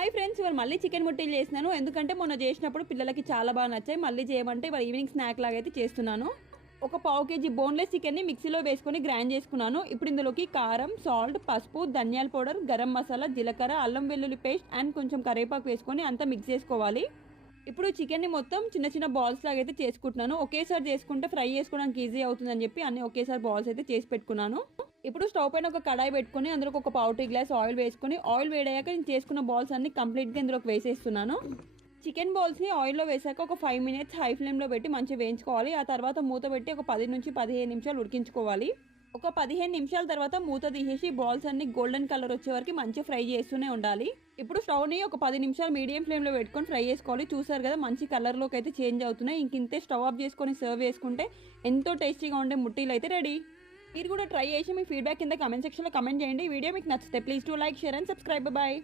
Hi friends, ఇవాళ మళ్ళీ chicken ముట్టీలు చేసినాను. ఎందుకంటే మొన్న చేసినప్పుడు పిల్లలకి చాలా బాగా నచ్చాయి. మళ్ళీ చేయమంటే ఇవాళ ఈవినింగ్ స్నాక్ లాగా అయితే చేస్తున్నాను. ఒక పావు కేజీ బోన్లెస్ చికెన్ని మిక్సీలో వేసుకొని గ్రైండ్ చేసుకున్నాను. ఇప్పుడు ఇందులోకి కారం, సాల్ట్, పసుపు, ధనియాల పౌడర్, గరం మసాలా, జీలకర్ర, అల్లం వెల్లుల్లి పేస్ట్ అండ్ కొంచెం కరివేపాకు వేసుకొని అంతా మిక్స్ చేసుకోవాలి. ఇప్పుడు చికెన్ని మొత్తం చిన్న చిన్న బాల్స్ లాగా అయితే చేసుకుంటున్నాను. ఒకేసారి చేసుకుంటే ఫ్రై చేసుకోవడానికి ఈజీ అవుతుందని చెప్పి అన్ని ఒకేసారి బాల్స్ అయితే చేసి పెట్టుకున్నాను. ఇప్పుడు స్టవ్ పైన ఒక కడాయి పెట్టుకుని అందులోకి ఒక పావు టీ గ్లాస్ ఆయిల్ వేసుకుని ఆయిల్ వేడయ్యాక నేను చేసుకున్న బాల్స్ అన్ని కంప్లీట్గా ఇందులోకి వేసేస్తున్నాను. చికెన్ బాల్స్ని ఆయిల్లో వేసాక ఒక 5 minutes హై ఫ్లేమ్లో పెట్టి మంచిగా వేయించుకోవాలి. ఆ తర్వాత మూత పెట్టి ఒక 10 నుంచి 15 నిమిషాలు ఉడికించుకోవాలి. ఒక 15 నిమిషాల తర్వాత మూత తీసేసి బాల్స్ అన్ని గోల్డెన్ కలర్ వచ్చే వరకు మంచిగా ఫ్రై చేస్తూనే ఉండాలి. ఇప్పుడు స్టవ్ని ఒక 10 నిమిషాలు మీడియం ఫ్లేమ్లో పెట్టుకొని ఫ్రై చేసుకోవాలి. చూసారు కదా, మంచి కలర్లోకి అయితే చేంజ్ అవుతున్నాయి. ఇంతే స్టవ్ ఆఫ్ చేసుకొని సర్వ్ చేసుకుంటే ఎంతో టేస్టీగా ఉండే ముట్టీలు అయితే రెడీ. మీరు కూడా ట్రై చేసి మీ ఫీడ్బ్యాక్ కింద కమెంట్ సెక్షన్లో కమెంట్ చేయండి. వీడియో మీకు నచ్చితే please to like, share and subscribe. Bye.